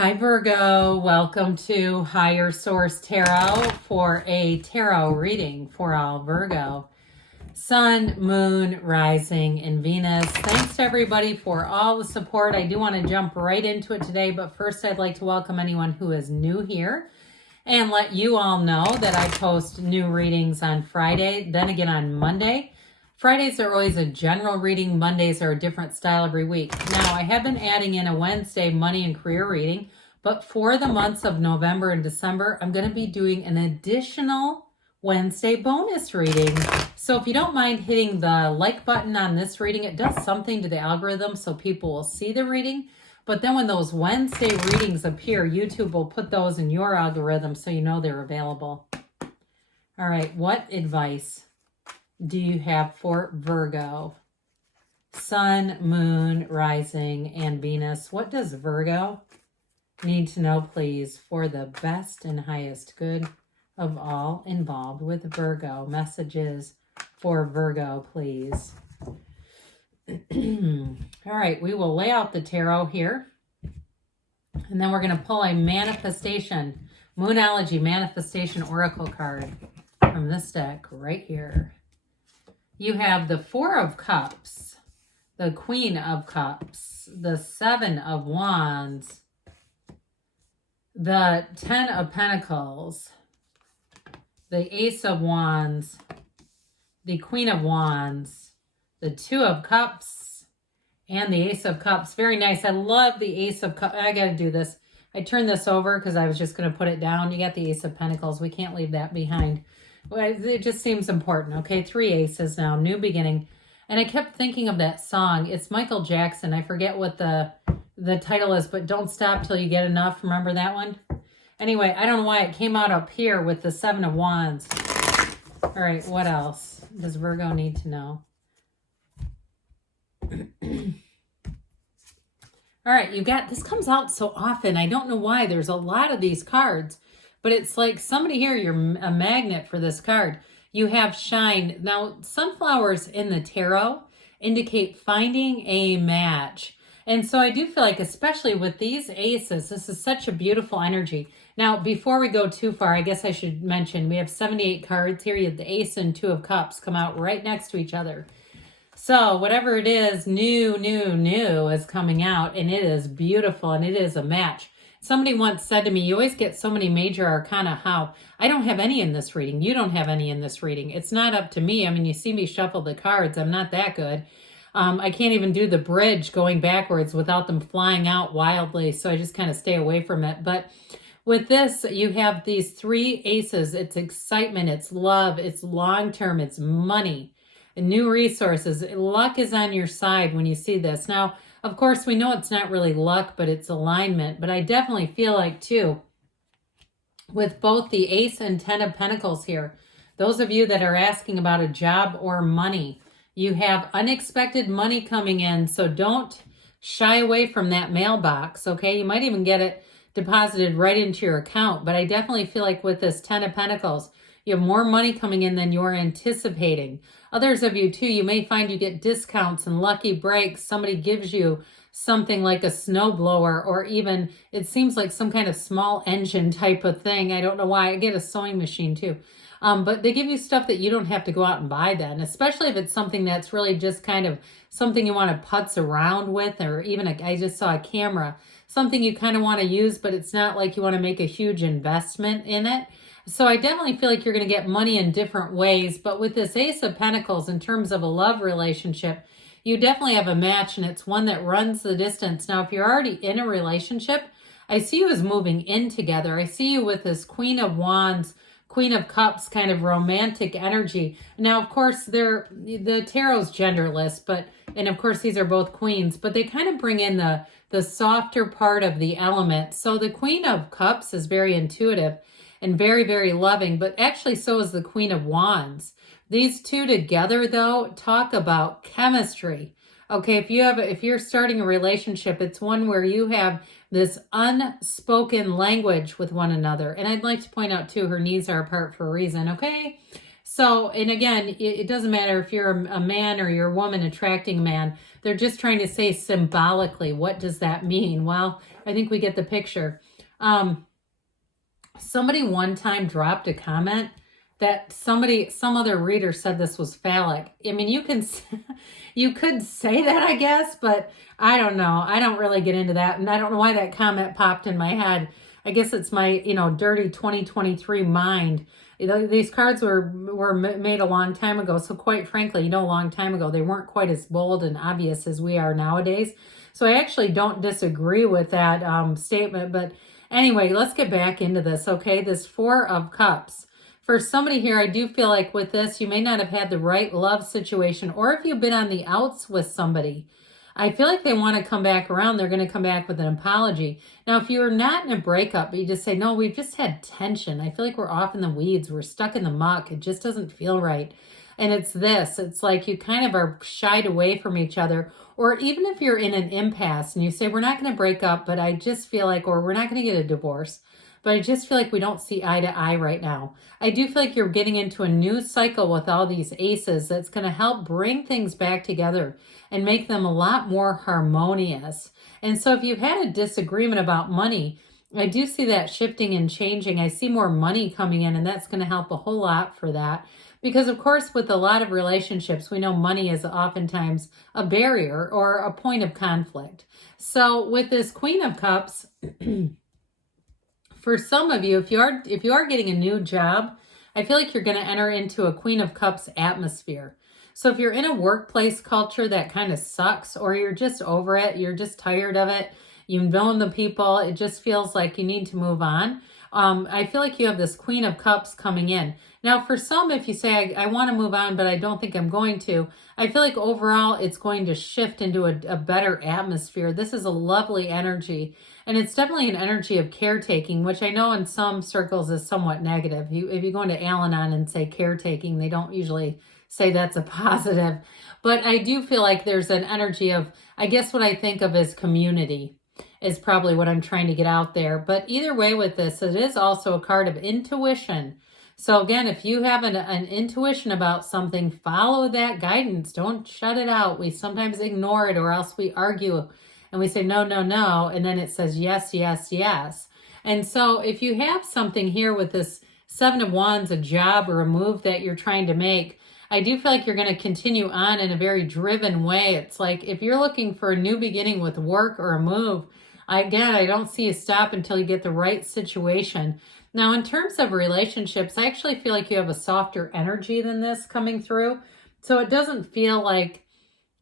Hi Virgo, welcome to Higher Source Tarot for a tarot reading for all Virgo. Sun, Moon, Rising, and Venus. Thanks to everybody for all the support. I do want to jump right into it today, but first I'd like to welcome anyone who is new here and let you all know that I post new readings on Friday, then again on Monday. Fridays are always a general reading. Mondays are a different style every week. Now, I have been adding in a Wednesday money and career reading, but for the months of November and December, I'm going to be doing an additional Wednesday bonus reading. So if you don't mind hitting the like button on this reading, it does something to the algorithm so people will see the reading. But then when those Wednesday readings appear, YouTube will put those in your algorithm so you know they're available. All right, what advice do you have for Virgo? Sun, Moon, Rising, and Venus. What does Virgo need to know, please, for the best and highest good of all involved with Virgo? Messages for Virgo, please. All right, we will lay out the tarot here. And then we're going to pull a manifestation, Moonology Manifestation Oracle card from this deck right here. You have the Four of Cups, the Queen of Cups, the Seven of Wands, the Ten of Pentacles, the Ace of Wands, the Queen of Wands, the Two of Cups, and the Ace of Cups. Very nice. I love the Ace of Cups. I got to do this. I turned this over because I was just going to put it down. You got the Ace of Pentacles. We can't leave that behind. It just seems important. Okay, 3 aces now, new beginning. And I kept thinking of that song. It's Michael Jackson. I forget what the title is, but Don't Stop Till You Get Enough. Remember that one? Anyway, I don't know why it came out up here with the Seven of Wands. All right, what else does Virgo need to know? All right, you got, this comes out so often. I don't know why. There's a lot of these cards. But it's like somebody here, you're a magnet for this card. You have Shine. Now, sunflowers in the tarot indicate finding a match. And so I do feel like, especially with these aces, this is such a beautiful energy. Now, before we go too far, I guess I should mention, we have 78 cards here. You have the Ace and Two of Cups come out right next to each other. So whatever it is, new is coming out, and it is beautiful, and it is a match. Somebody once said to me, you always get so many major arcana. How? I don't have any in this reading. You don't have any in this reading. It's not up to me. I mean, you see me shuffle the cards. I'm not that good. I can't even do the bridge going backwards without them flying out wildly. So I just kind of stay away from it. But with this, you have these 3 aces. It's excitement. It's love. It's long-term. It's money. And new resources. Luck is on your side when you see this. Now, of course, we know it's not really luck, but it's alignment. But I definitely feel like, too, with both the Ace and Ten of Pentacles here, those of you that are asking about a job or money, you have unexpected money coming in. So don't shy away from that mailbox, okay? You might even get it deposited right into your account. But I definitely feel like with this Ten of Pentacles, you have more money coming in than you're anticipating. Others of you, too, you may find you get discounts and lucky breaks. Somebody gives you something like a snowblower, or even it seems like some kind of small engine type of thing. I don't know why. I get a sewing machine, too. But they give you stuff that you don't have to go out and buy then, especially if it's something that's really just kind of something you want to putz around with, or even I just saw a camera, something you kind of want to use, but it's not like you want to make a huge investment in it. So I definitely feel like you're going to get money in different ways. But with this Ace of Pentacles, in terms of a love relationship, you definitely have a match, and it's one that runs the distance. Now, if you're already in a relationship, I see you as moving in together. I see you with this Queen of Wands, Queen of Cups kind of romantic energy. Now, of course, the tarot's genderless, and of course, these are both queens, but they kind of bring in the softer part of the element. So the Queen of Cups is very intuitive and very, very loving, but actually so is the Queen of Wands. These two together, though, talk about chemistry. Okay, if you're starting a relationship, it's one where you have this unspoken language with one another. And I'd like to point out, too, her knees are apart for a reason, okay? So, and again, it doesn't matter if you're a man or you're a woman attracting a man. They're just trying to say symbolically, what does that mean? Well, I think we get the picture. Somebody one time dropped a comment that some other reader said this was phallic. I mean, you could say that, I guess, but I don't know. I don't really get into that. And I don't know why that comment popped in my head. I guess it's my, dirty 2023 mind. These cards were made a long time ago. So quite frankly, a long time ago, they weren't quite as bold and obvious as we are nowadays. So I actually don't disagree with that statement. But anyway, let's get back into this, okay? This Four of Cups. For somebody here, I do feel like with this, you may not have had the right love situation, or if you've been on the outs with somebody, I feel like they want to come back around. They're going to come back with an apology. Now, if you're not in a breakup, but you just say, no, we've just had tension. I feel like we're off in the weeds. We're stuck in the muck. It just doesn't feel right. And it's this. It's like you kind of are shied away from each other. Or even if you're in an impasse and you say, we're not going to break up, but I just feel like, or we're not going to get a divorce, but I just feel like we don't see eye to eye right now. I do feel like you're getting into a new cycle with all these aces that's going to help bring things back together and make them a lot more harmonious. And so if you've had a disagreement about money, I do see that shifting and changing. I see more money coming in, and that's going to help a whole lot for that. Because, of course, with a lot of relationships, we know money is oftentimes a barrier or a point of conflict. So with this Queen of Cups, for some of you, if you are getting a new job, I feel like you're going to enter into a Queen of Cups atmosphere. So if you're in a workplace culture that kind of sucks, or you're just over it, you're just tired of it, you've known the people, it just feels like you need to move on. I feel like you have this Queen of Cups coming in. Now, for some, if you say, I want to move on, but I don't think I'm going to, I feel like overall it's going to shift into a better atmosphere. This is a lovely energy, and it's definitely an energy of caretaking, which I know in some circles is somewhat negative. If you go into Al-Anon and say caretaking, they don't usually say that's a positive. But I do feel like there's an energy of, I guess what I think of as community is probably what I'm trying to get out there. But either way with this, it is also a card of intuition. So again, if you have an intuition about something, follow that guidance. Don't shut it out. We sometimes ignore it, or else we argue and we say, no, no, no. And then it says, yes, yes, yes. And so if you have something here with this Seven of Wands, a job or a move that you're trying to make, I do feel like you're going to continue on in a very driven way. It's like if you're looking for a new beginning with work or a move, I don't see a stop until you get the right situation. Now, in terms of relationships, I actually feel like you have a softer energy than this coming through. So it doesn't feel like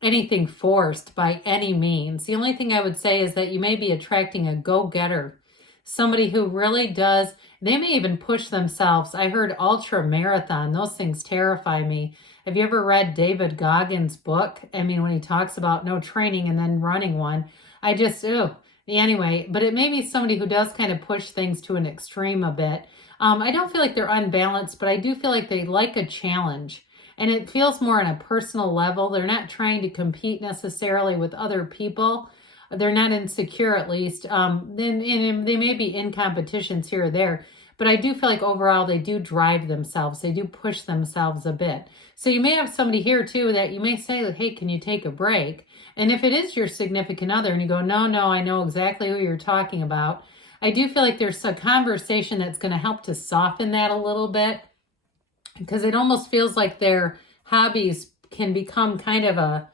anything forced by any means. The only thing I would say is that you may be attracting a go-getter, somebody who really does. They may even push themselves. I heard ultra marathon. Those things terrify me. Have you ever read David Goggins' book? I mean, when he talks about no training and then running one, I just, anyway, but it may be somebody who does kind of push things to an extreme a bit. I don't feel like they're unbalanced, but I do feel like they like a challenge. And it feels more on a personal level. They're not trying to compete necessarily with other people. They're not insecure, at least. And they may be in competitions here or there, but I do feel like overall they do drive themselves. They do push themselves a bit. So you may have somebody here too that you may say, hey, can you take a break? And if it is your significant other and you go, no, I know exactly who you're talking about, I do feel like there's a conversation that's going to help to soften that a little bit, because it almost feels like their hobbies can become kind of a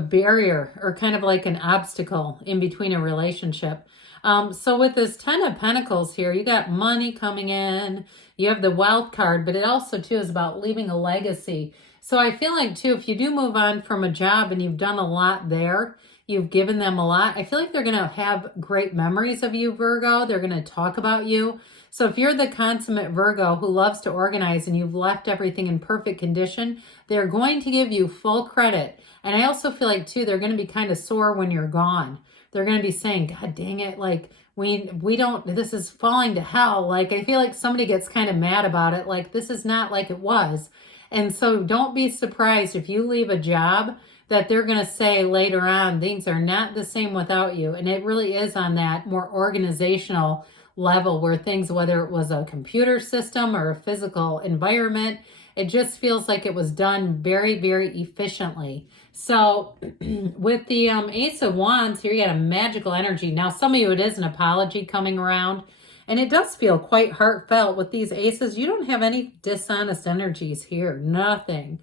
barrier or kind of like an obstacle in between a relationship. So with this 10 of Pentacles here, you got money coming in, you have the wealth card, but it also too is about leaving a legacy. So I feel like too, if you do move on from a job and you've done a lot there, you've given them a lot, I feel like they're going to have great memories of you, Virgo. They're going to talk about you. So if you're the consummate Virgo who loves to organize and you've left everything in perfect condition, they're going to give you full credit. And I also feel like too, they're going to be kind of sore when you're gone. They're going to be saying, God dang it, like we don't, this is falling to hell. Like I feel like somebody gets kind of mad about it. Like this is not like it was. And so don't be surprised if you leave a job that they're going to say later on, things are not the same without you. And it really is on that more organizational level where things, whether it was a computer system or a physical environment, It just feels like it was done very, very efficiently. So with the Ace of Wands here, you got a magical energy. Now, some of you, it is an apology coming around. And it does feel quite heartfelt with these aces. You don't have any dishonest energies here. Nothing.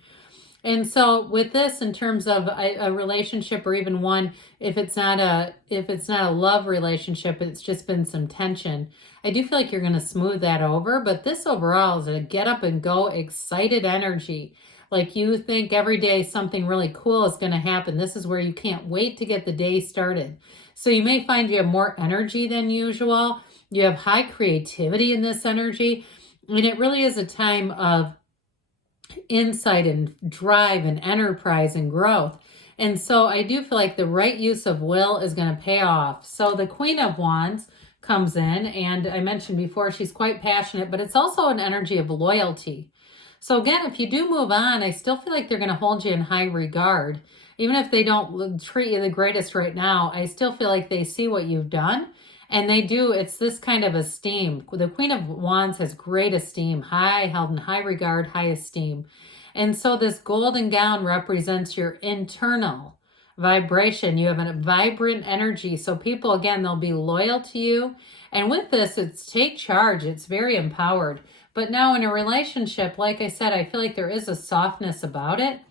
And so with this, in terms of a relationship, or even one, if it's not a love relationship, it's just been some tension, I do feel like you're going to smooth that over. But this overall is a get up and go, excited energy. Like you think every day something really cool is going to happen. This is where you can't wait to get the day started. So you may find you have more energy than usual. You have high creativity in this energy. And it really is a time of insight and drive and enterprise and growth. And so I do feel like the right use of will is going to pay off. So the Queen of Wands comes in, and I mentioned before, she's quite passionate, but it's also an energy of loyalty. So again, if you do move on, I still feel like they're going to hold you in high regard. Even if they don't treat you the greatest right now, I still feel like they see what you've done. And they do, it's this kind of esteem. The Queen of Wands has great esteem, held in high regard, high esteem. And so this golden gown represents your internal vibration. You have a vibrant energy. So people, again, they'll be loyal to you. And with this, it's take charge. It's very empowered. But now in a relationship, like I said, I feel like there is a softness about it.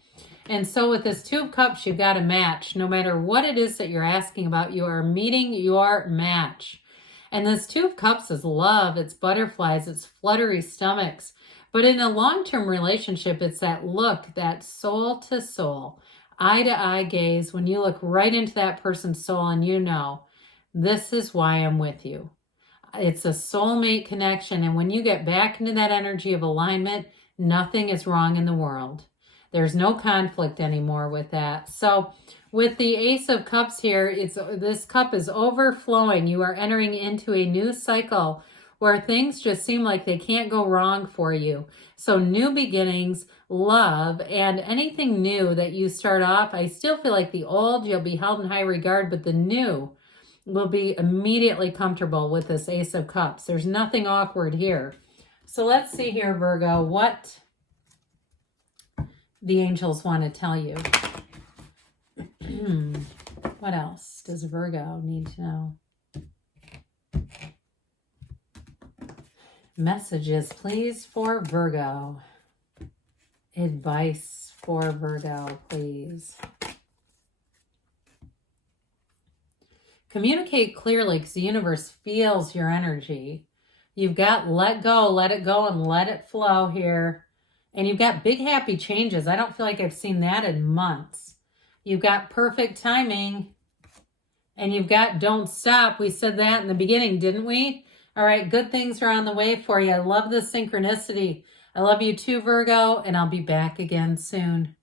And so with this Two of Cups, you've got a match. No matter what it is that you're asking about, you are meeting your match. And this Two of Cups is love, it's butterflies, it's fluttery stomachs. But in a long-term relationship, it's that look, that soul to soul, eye to eye gaze, when you look right into that person's soul and you know, this is why I'm with you. It's a soulmate connection. And when you get back into that energy of alignment, nothing is wrong in the world. There's no conflict anymore with that. So with the Ace of Cups here, this cup is overflowing. You are entering into a new cycle where things just seem like they can't go wrong for you. So new beginnings, love, and anything new that you start off, I still feel like the old, you'll be held in high regard, but the new will be immediately comfortable with this Ace of Cups. There's nothing awkward here. So let's see here, Virgo, what the angels want to tell you. What else does Virgo need to know? Messages, please, for Virgo. Advice for Virgo, please. Communicate clearly because the universe feels your energy. You've got let go, let it go, and let it flow here. And you've got big happy changes. I don't feel like I've seen that in months. You've got perfect timing. And you've got don't stop. We said that in the beginning, didn't we? All right, good things are on the way for you. I love the synchronicity. I love you too, Virgo, and I'll be back again soon.